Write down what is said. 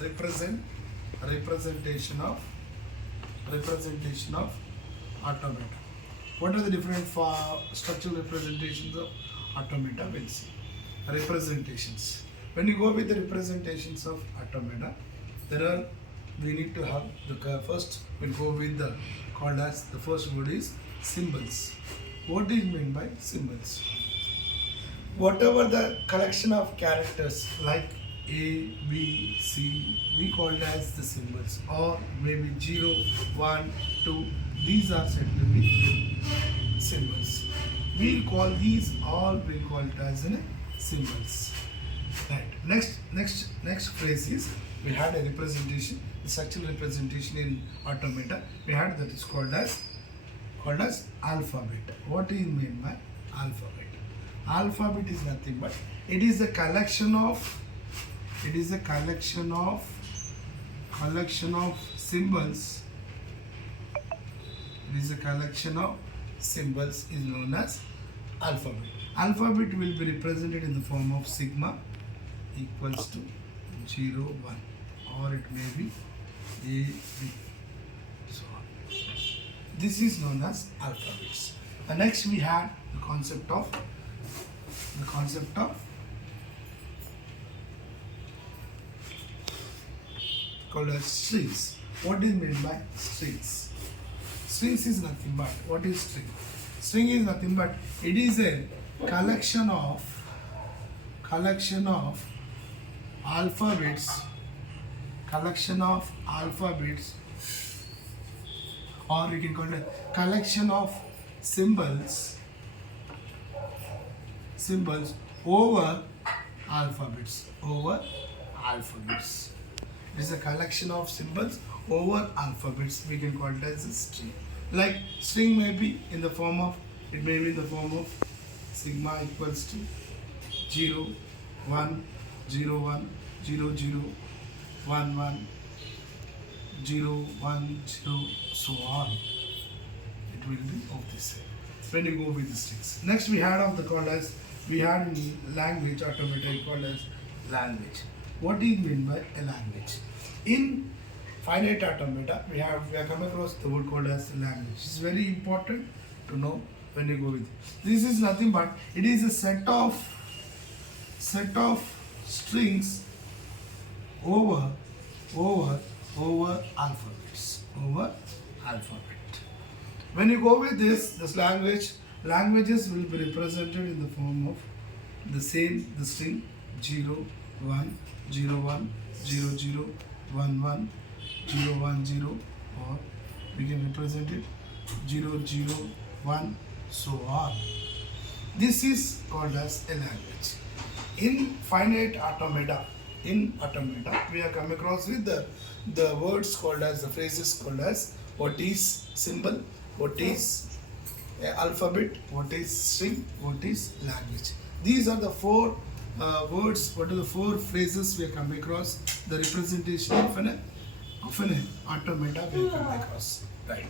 representation of automata. What are the different structural representations of automata? We'll see. Representations. When you go with the representations of automata, we need to have the first. We'll go with the called as the first word is symbols. What is meant by symbols? Whatever the collection of characters like A, B, C, we call it as the symbols, or maybe 0, 1, 2. These are said to be symbols. We'll call these all. We'll call it as symbols. Right. Next phrase is we had a representation, the structural representation in automata. We had that is called as alphabet. What do you mean by alphabet? Alphabet is nothing but it is a collection of symbols. It is a collection of symbols is known as alphabet. Alphabet will be represented in the form of sigma equals to 0, 1, or it may be A, B, so on. This is known as alphabets. And next we have the concept of called as strings. What is meant by strings? Strings is nothing but, what is string? String is nothing but it is a collection of alphabets, or you can call it a collection of symbols over alphabets. It is a collection of symbols over alphabets. We can call it as a string. Like string may be in the form of, it may be in the form of sigma equals to 0, 1, 0, 1, 0, 0, 1, 1, 0, 1, 0, so on. It will be of this same when you go with the strings. Next we had in language automata called as language. What do you mean by a language? In finite automata, we have come across the word called as language. It's very important to know when you go with it. This is nothing but it is a set of strings over alphabets. When you go with this languages will be represented in the form of the string 0, 1, 0, 1, 0, 0, 1, 1, 0, 1, 0, or we can represent it 0, 0, 1, so on. This is called as a language. In finite automata, we are come across with the words called as, the phrases called as what is symbol, what is alphabet, what is string, what is language. These are the four words. What are the four phrases we have come across? The representation of an automata we have come across. Right.